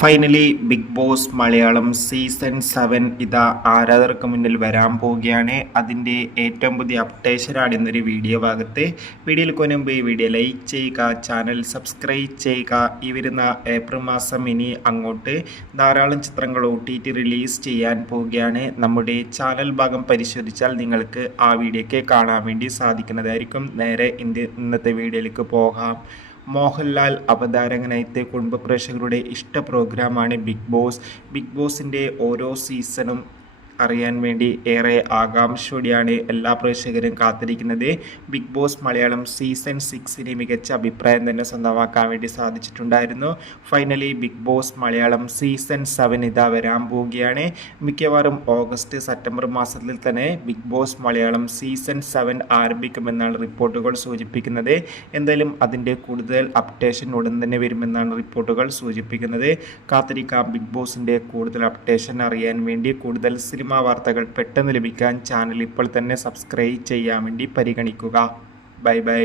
Finally big Boss Malayalam season 7 ഇതാ ആരാധകർക്ക് മുന്നിൽ വരാൻ പോവുകയാണ്. അതിൻ്റെ ഏറ്റവും പുതിയ അപ്ഡേഷനാണ് ഇന്നൊരു വീഡിയോ ഭാഗത്ത്. വീഡിയോയിൽ മുൻപ് ഈ വീഡിയോ ലൈക്ക് ചെയ്യുക, ചാനൽ സബ്സ്ക്രൈബ് ചെയ്യുക. ഈ വരുന്ന ഏപ്രിൽ മാസം ഇനി അങ്ങോട്ട് ധാരാളം ചിത്രങ്ങൾ OTT റിലീസ് ചെയ്യാൻ പോവുകയാണ്. നമ്മുടെ ചാനൽ ഭാഗം പരിശോധിച്ചാൽ നിങ്ങൾക്ക് ആ വീഡിയോയ്ക്ക് കാണാൻ വേണ്ടി സാധിക്കുന്നതായിരിക്കും. നേരെ ഇന്നത്തെ വീഡിയോയിലേക്ക് പോകാം. മോഹൻലാൽ അവതാരകനായിട്ട് കുടുംബ പ്രേക്ഷകരുടെ ഇഷ്ട പ്രോഗ്രാമാണ് ബിഗ് ബോസ്. ബിഗ് ബോസിൻ്റെ ഓരോ സീസണും അറിയാൻ വേണ്ടി ഏറെ ആകാംക്ഷയോടെയാണ് എല്ലാ പ്രേക്ഷകരും കാത്തിരിക്കുന്നത്. ബിഗ് ബോസ് മലയാളം സീസൺ 6 മികച്ച അഭിപ്രായം തന്നെ സ്വന്തമാക്കാൻ വേണ്ടി സാധിച്ചിട്ടുണ്ടായിരുന്നു. Finally big Boss Malayalam season 7 ഇതാ വരാൻ പോവുകയാണ്. മിക്കവാറും ഓഗസ്റ്റ് സെപ്റ്റംബർ മാസത്തിൽ തന്നെ ബിഗ് ബോസ് മലയാളം സീസൺ 7 ആരംഭിക്കുമെന്നാണ് റിപ്പോർട്ടുകൾ സൂചിപ്പിക്കുന്നത്. എന്തായാലും അതിൻ്റെ കൂടുതൽ അപ്ഡേഷൻ ഉടൻ തന്നെ വരുമെന്നാണ് റിപ്പോർട്ടുകൾ സൂചിപ്പിക്കുന്നത്. കാത്തിരിക്കാം ബിഗ് ബോസിൻ്റെ കൂടുതൽ അപ്ഡേഷൻ അറിയാൻ വേണ്ടി. കൂടുതൽ സിനിമ വാർത്തകൾ പെട്ടെന്ന് ലഭിക്കാൻ ചാനൽ ഇപ്പോൾ തന്നെ സബ്സ്ക്രൈബ് ചെയ്യാൻ വേണ്ടി പരിഗണിക്കുക. Bye bye.